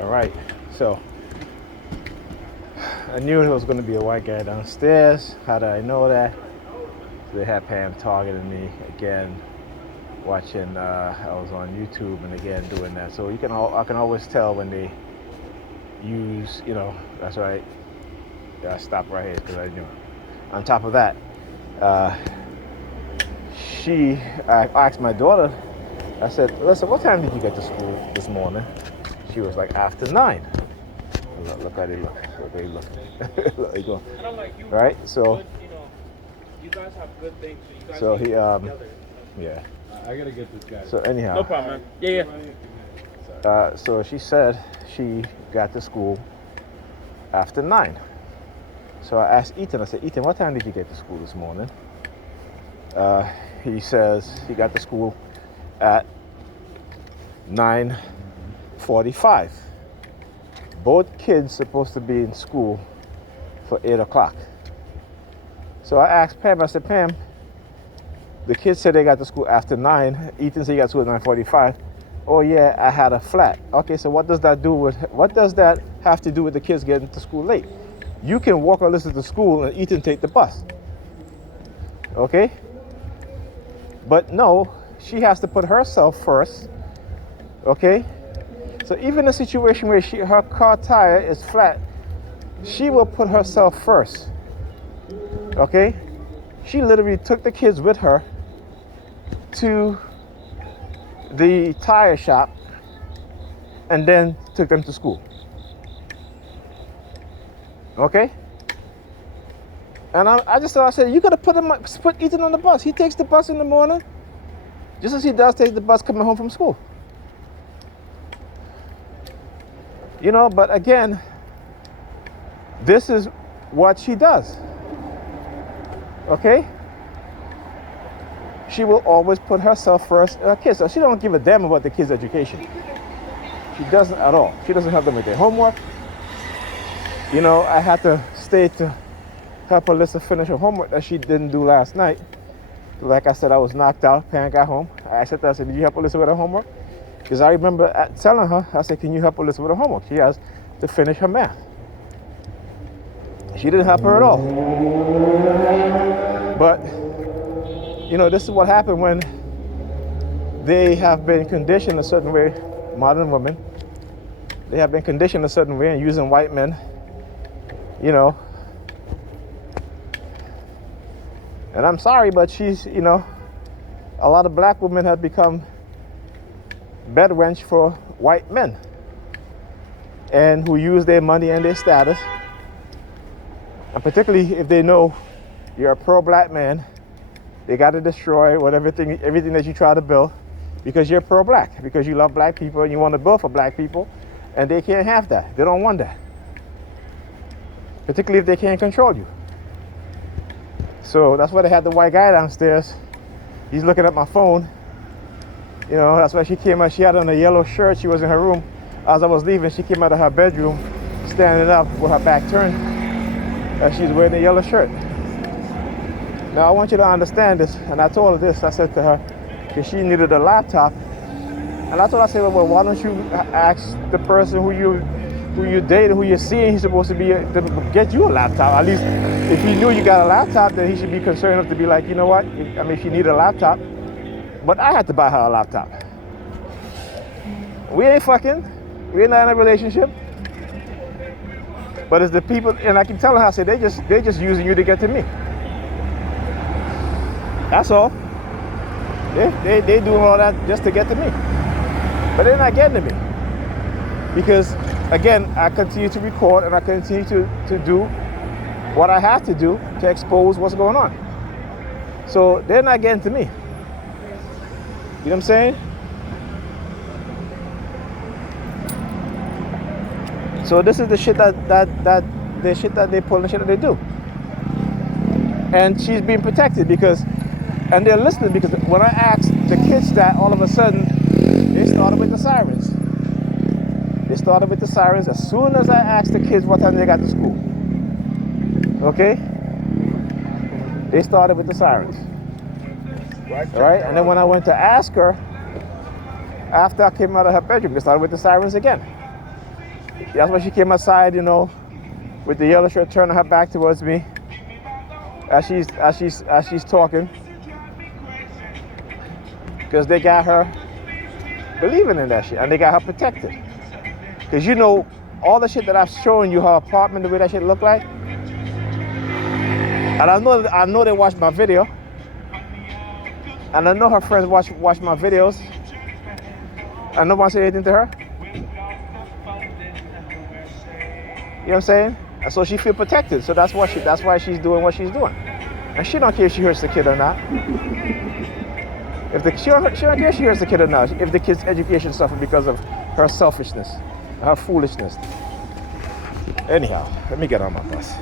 All right, so I knew there was going to be a white guy downstairs. How did I know that? They had Pam targeting me again, watching. I was on YouTube and again doing that. So I can always tell when they use, that's right. I stopped right here because I knew. On top of that, uh, I asked my daughter. I said, "Listen, what time did you get to school this morning?" She was like, "After 9." Look at it, look at it, look. Look, he go. I don't like you. Right, so. Good, you guys have good things. So you guys So he, together. yeah. I gotta get this guy. So anyhow. No problem, man. Yeah. So she said she got to school after 9. So I asked Ethan, I said, Ethan, what time did you get to school this morning? He says he got to school at 9:45. Both kids supposed to be in school for 8 o'clock. So I asked Pam, I said, Pam, the kids said they got to school after 9. Ethan said he got to school at 9:45. Oh yeah, I had a flat. Okay, so what does that have to do with the kids getting to school late? You can walk or listen to school and Ethan take the bus. Okay? But no, she has to put herself first. Okay? So even in a situation where her car tire is flat, she will put herself first. Okay? She literally took the kids with her to the tire shop and then took them to school. Okay? And I said, you gotta put Ethan on the bus. He takes the bus in the morning, just as he does take the bus coming home from school. But again, this is what she does. Okay? She will always put herself first in her kids. So she don't give a damn about the kids' education. She doesn't at all. She doesn't help them with their homework. I had to stay to help Alyssa finish her homework that she didn't do last night. Like I said, I was knocked out. Parent got home. I said, did you help Alyssa with her homework? Because I remember telling her, I said, can you help Alyssa with her homework? She has to finish her math. She didn't help her at all. But, this is what happened when they have been conditioned a certain way, modern women. They have been conditioned a certain way and using white men, And I'm sorry, but she's, a lot of black women have become bedwench for white men and who use their money and their status. And particularly if they know you're a pro-black man, they got to destroy everything that you try to build because you're pro-black, because you love black people and you want to build for black people, and they can't have that. They don't want that. Particularly if they can't control you. So that's why they had the white guy downstairs. He's looking at my phone. That's why she came out. She had on a yellow shirt. She was in her room. As I was leaving, she came out of her bedroom, standing up with her back turned. She's wearing a yellow shirt. Now I want you to understand this, and I told her this. I said to her, because she needed a laptop, and I told her, I said, well, why don't you ask the person who you date and who you're seeing, he's supposed to be to get you a laptop. At least if he knew you got a laptop, then he should be concerned enough to be like, you know what? I mean, she needed a laptop, but I had to buy her a laptop. We ain't fucking. We ain't not in a relationship. But it's the people, and I keep telling her, I said, they just using you to get to me. That's all. They doing all that just to get to me. But they're not getting to me. Because, again, I continue to record and I continue to do what I have to do to expose what's going on. So they're not getting to me. You know what I'm saying? So this is the shit that they pull and the shit that they do. And she's being protected and they're listening because when I asked the kids that, all of a sudden, they started with the sirens. They started with the sirens as soon as I asked the kids what time they got to school. Okay? They started with the sirens. All right? And then when I went to ask her, after I came out of her bedroom, they started with the sirens again. That's why she came outside, you know, with the yellow shirt, turning her back towards me as she's talking, because they got her believing in that shit, and they got her protected. Because you know, all the shit that I've shown you, her apartment, the way that shit look like, and I know they watch my video, and I know her friends watch my videos, and no one say anything to her. You know what I'm saying? And so she feel protected. So that's why she's doing what she's doing. And she don't care if she hurts the kid or not. She don't care if she hurts the kid or not. If the kid's education suffer because of her selfishness, her foolishness. Anyhow, let me get on my bus.